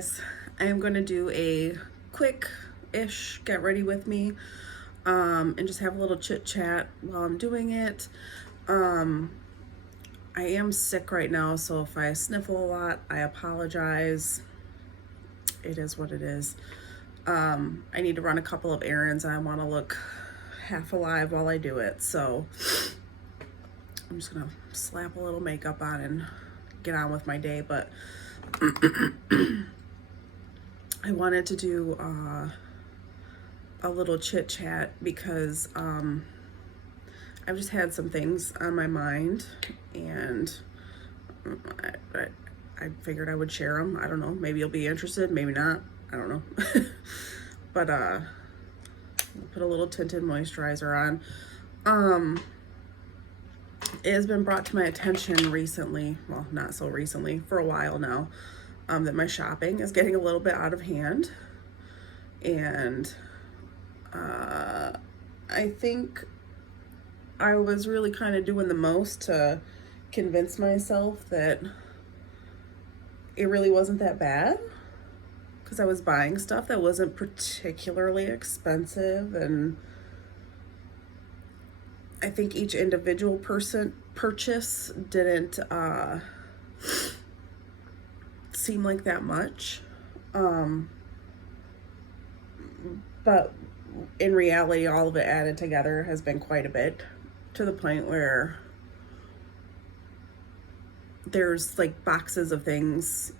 guys, I am going to do a quick-ish get ready with me and just have a little chit chat while I'm doing it. Um, I am sick right now, so if I sniffle a lot, I apologize. It is what it is. I need to run a couple of errands. I want to look half alive while I do it, so I'm just going to slap a little makeup on and get on with my day, but I wanted to do a little chit chat because I've just had some things on my mind, and I figured I would share them. I don't know, maybe you'll be interested, maybe not. I don't know. But I'll put a little tinted moisturizer on. It has been brought to my attention recently, well, not so recently, for a while now, that my shopping is getting a little bit out of hand. And I think I was really kind of doing the most to convince myself that it really wasn't that bad, because I was buying stuff that wasn't particularly expensive, and I think each individual purchase didn't seem like that much. But in reality, all of it added together has been quite a bit, to the point where there's like boxes of things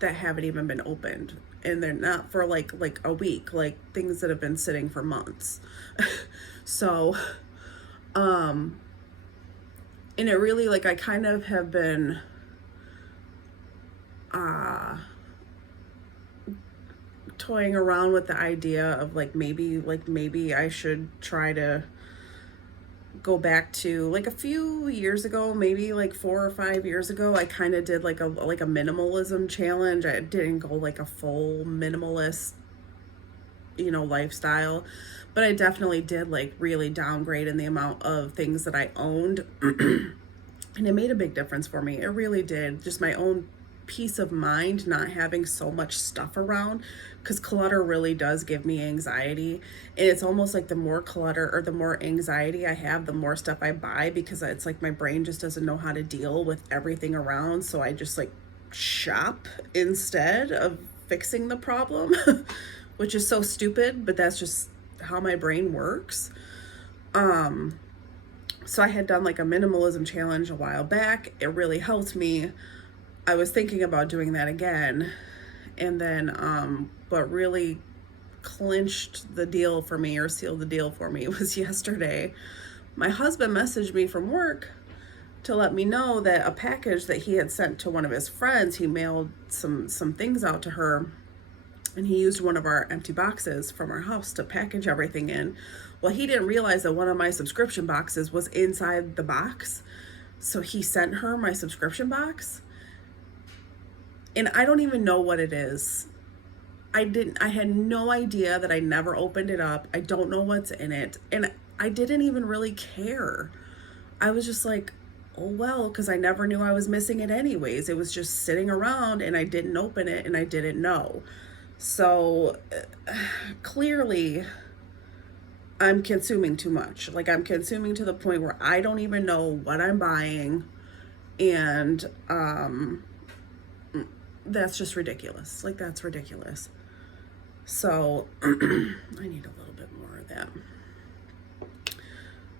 that haven't even been opened, and they're not for like a week, like things that have been sitting for months. So and it really, like, I kind of have been toying around with the idea of maybe I should try to go back to, like, a few years ago, maybe like 4 or 5 years ago, I kind of did like a minimalism challenge. I didn't go like a full minimalist, lifestyle, but I definitely did like really downgrade in the amount of things that I owned. And it made a big difference for me. It really did. Just my own peace of mind, not having so much stuff around, because clutter really does give me anxiety. And it's almost like the more clutter or the more anxiety I have, the more stuff I buy, because it's like my brain just doesn't know how to deal with everything around. So I just like shop instead of fixing the problem, which is so stupid, but that's just how my brain works. So I had done like a minimalism challenge a while back. It really helped me. I was thinking about doing that again. And then, what really clinched the deal for me, or sealed the deal for me, was yesterday. My husband messaged me from work to let me know that a package that he had sent to one of his friends, he mailed some things out to her, and he used one of our empty boxes from our house to package everything in. Well, he didn't realize that one of my subscription boxes was inside the box. So he sent her my subscription box. And I don't even know what it is. I had no idea, that I never opened it up. I don't know what's in it. And I didn't even really care. I was just like, oh well, because I never knew I was missing it anyways. It was just sitting around and I didn't open it and I didn't know. So clearly I'm consuming too much. Like, I'm consuming to the point where I don't even know what I'm buying. And that's just ridiculous. Like, that's ridiculous. So I need a little bit more of that.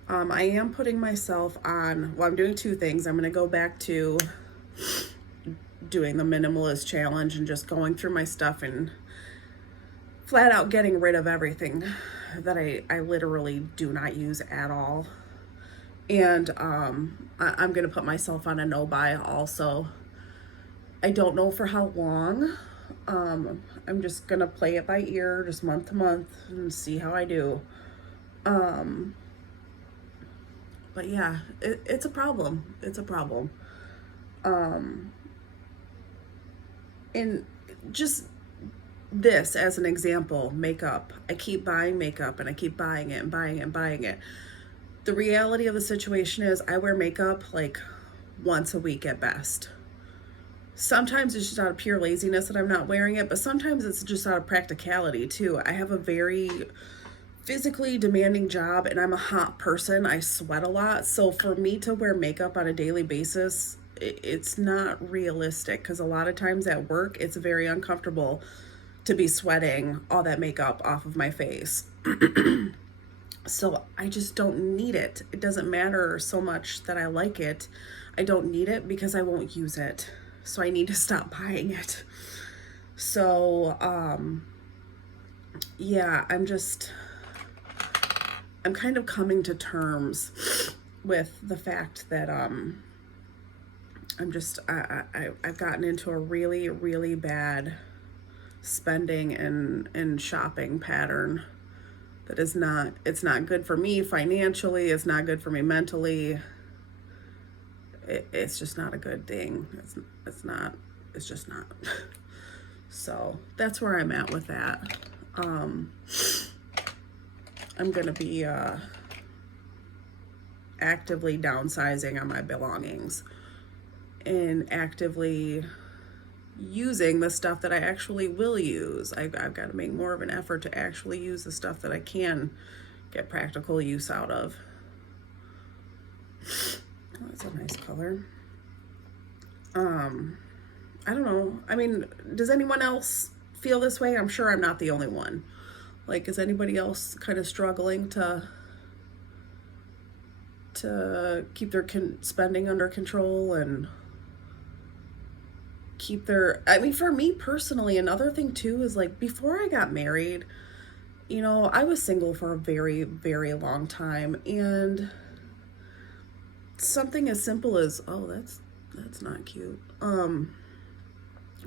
I am putting myself on, well, I'm doing two things. I'm going to go back to doing the minimalist challenge and just going through my stuff and flat out getting rid of everything that I literally do not use at all. And I'm going to put myself on a no buy also. I don't know for how long. I'm just going to play it by ear, just month to month, and see how I do. But yeah, it's a problem. It's a problem. And just this as an example, makeup. I keep buying makeup and I keep buying it and buying it and buying it. The reality of the situation is I wear makeup like once a week at best. Sometimes it's just out of pure laziness that I'm not wearing it, but sometimes it's just out of practicality too. I have a very physically demanding job and I'm a hot person. I sweat a lot. So for me to wear makeup on a daily basis, it's not realistic because a lot of times at work, it's very uncomfortable to be sweating all that makeup off of my face. So I just don't need it. It doesn't matter so much that I like it. I don't need it because I won't use it. So I need to stop buying it. So, yeah, I'm kind of coming to terms with the fact that I've gotten into a really, really bad spending and shopping pattern that is not, it's not good for me financially, it's not good for me mentally. It's just not a good thing. It's just not. So that's where I'm at with that. I'm gonna be actively downsizing on my belongings and actively using the stuff that I actually will use. I've got to make more of an effort to actually use the stuff that I can get practical use out of. Oh, that's a nice color. I don't know. I mean, does anyone else feel this way? I'm sure I'm not the only one. Like, is anybody else kind of struggling to keep their spending under control and keep their, I mean, for me personally, another thing too is like before I got married, you know, I was single for a very, very long time, and something as simple as, oh, that's not cute.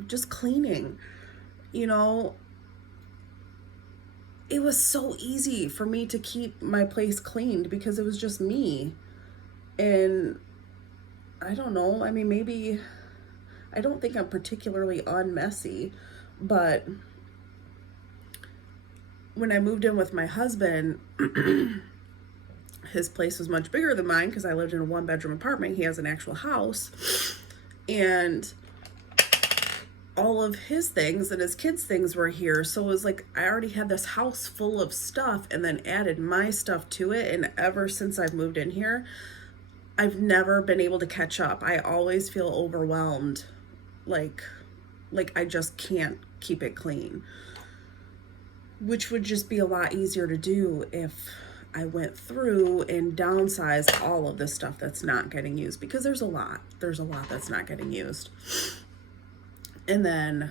Just cleaning, you know, it was so easy for me to keep my place cleaned because it was just me. And I don't know, I mean, maybe, I don't think I'm particularly unmessy, but when I moved in with my husband, his place was much bigger than mine because I lived in a 1-bedroom apartment. He has an actual house. And all of his things and his kids' things were here. So it was like I already had this house full of stuff and then added my stuff to it. And ever since I've moved in here, I've never been able to catch up. I always feel overwhelmed. Like I just can't keep it clean. Which would just be a lot easier to do if I went through and downsized all of the stuff that's not getting used, because there's a lot that's not getting used. And then,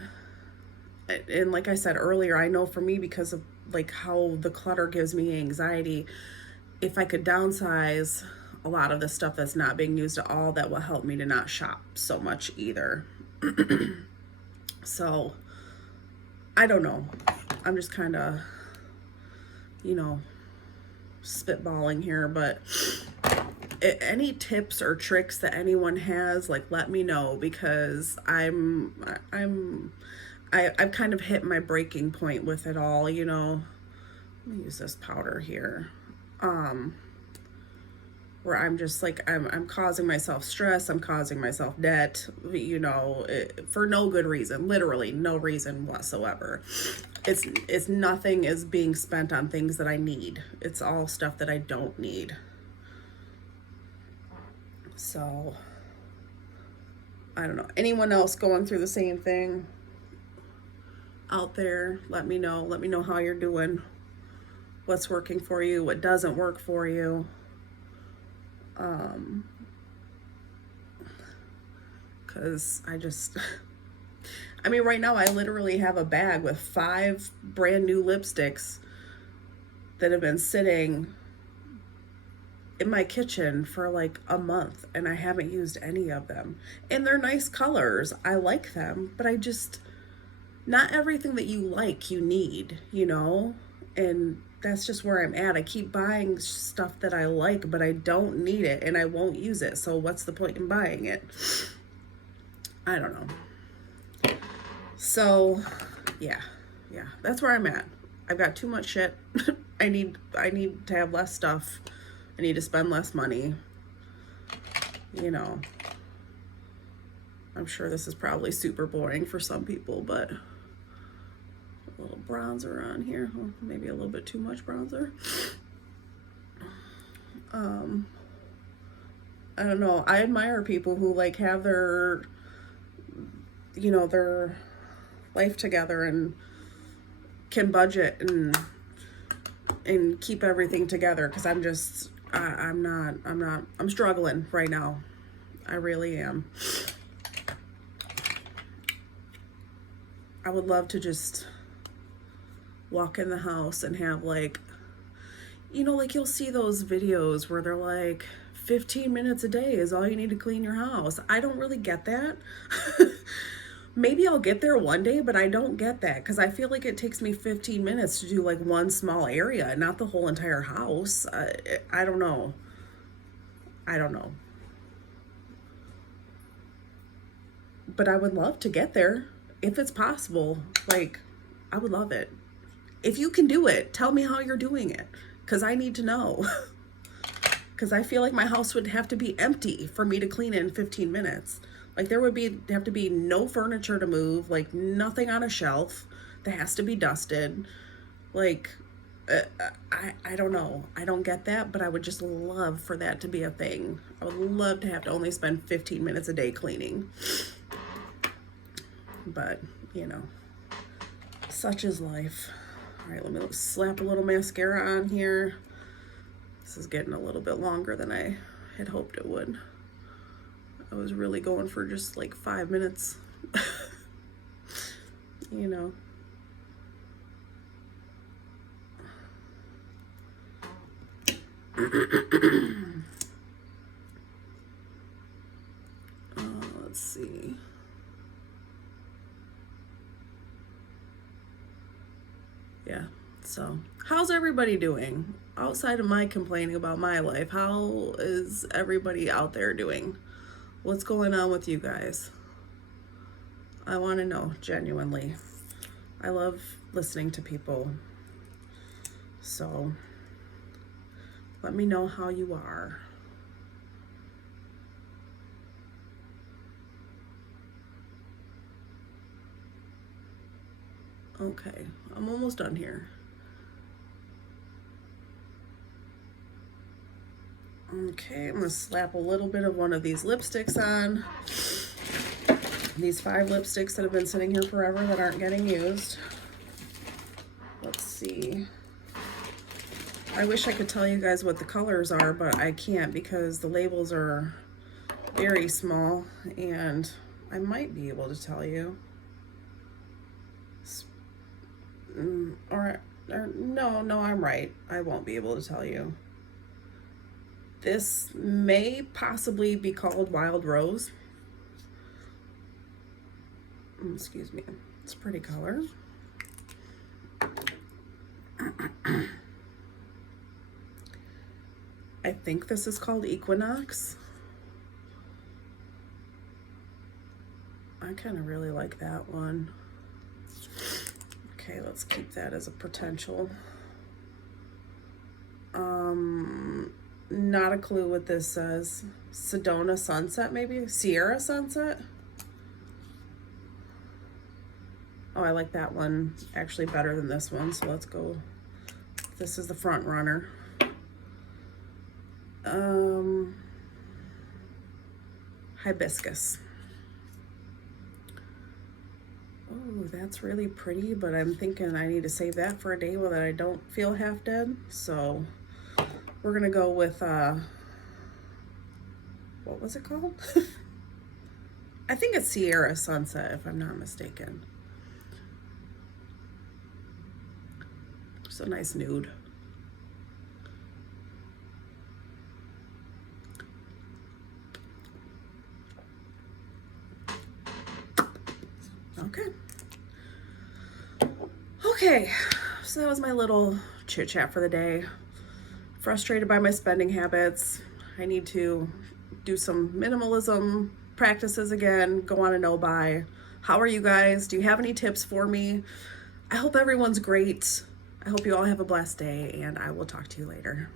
and like I said earlier, I know for me, because of like how the clutter gives me anxiety, if I could downsize a lot of the stuff that's not being used at all, that will help me to not shop so much either. So I don't know. I'm just kind of, you know, spitballing here, but any tips or tricks that anyone has, like, let me know, because I've kind of hit my breaking point with it all, you know. Let me use this powder here. Where I'm just like, I'm causing myself stress, I'm causing myself debt, you know, for no good reason, literally no reason whatsoever. It's nothing is being spent on things that I need. It's all stuff that I don't need. So, I don't know. Anyone else going through the same thing out there? Let me know. Let me know how you're doing. What's working for you? What doesn't work for you? Because I mean, right now I literally have a bag with 5 brand new lipsticks that have been sitting in my kitchen for like a month, and I haven't used any of them. And they're nice colors. I like them, but not everything that you like, you need, you know? And that's just where I'm at. I keep buying stuff that I like, but I don't need it and I won't use it. So what's the point in buying it? I don't know. So, yeah, that's where I'm at. I've got too much shit. I need to have less stuff. I need to spend less money. You know, I'm sure this is probably super boring for some people, but a little bronzer on here. Well, maybe a little bit too much bronzer. I don't know. I admire people who like have their, you know, their life together and can budget and keep everything together, because I'm just I'm struggling right now. I really am. I would love to just walk in the house and have like, you know, like you'll see those videos where they're like 15 minutes a day is all you need to clean your house. I don't really get that. Maybe I'll get there one day, but I don't get that, because I feel like it takes me 15 minutes to do like one small area, not the whole entire house. I don't know. I don't know. But I would love to get there if it's possible. Like, I would love it. If you can do it, tell me how you're doing it, because I need to know. Because I feel like my house would have to be empty for me to clean it in 15 minutes. Like there would have to be no furniture to move, like nothing on a shelf that has to be dusted. Like, I don't know. I don't get that, but I would just love for that to be a thing. I would love to have to only spend 15 minutes a day cleaning. But, you know, such is life. All right, let me slap a little mascara on here. This is getting a little bit longer than I had hoped it would. I was really going for just like 5 minutes, you know. Let's see. Yeah, so how's everybody doing? Outside of my complaining about my life, how is everybody out there doing? What's going on with you guys? I want to know, genuinely. I love listening to people. So, let me know how you are. Okay, I'm almost done here. Okay, I'm gonna slap a little bit of one of these lipsticks on. These 5 lipsticks that have been sitting here forever that aren't getting used. Let's see. I wish I could tell you guys what the colors are, but I can't because the labels are very small, and I might be able to tell you. Or no, I'm right. I won't be able to tell you. This may possibly be called Wild Rose. Excuse me. It's a pretty color. I think this is called Equinox. I kind of really like that one. Okay, let's keep that as a potential. Not a clue what this says. Sedona Sunset, maybe? Sierra Sunset? Oh, I like that one actually better than this one, so let's go. This is the front runner. Hibiscus. Oh, that's really pretty, but I'm thinking I need to save that for a day where I don't feel half dead. So we're gonna go with what was it called? I think it's Sierra Sunset, if I'm not mistaken. It's a nice nude. Okay, so that was my little chit chat for the day. Frustrated by my spending habits. I need to do some minimalism practices again, go on a no buy. How are you guys? Do you have any tips for me? I hope everyone's great. I hope you all have a blessed day, and I will talk to you later.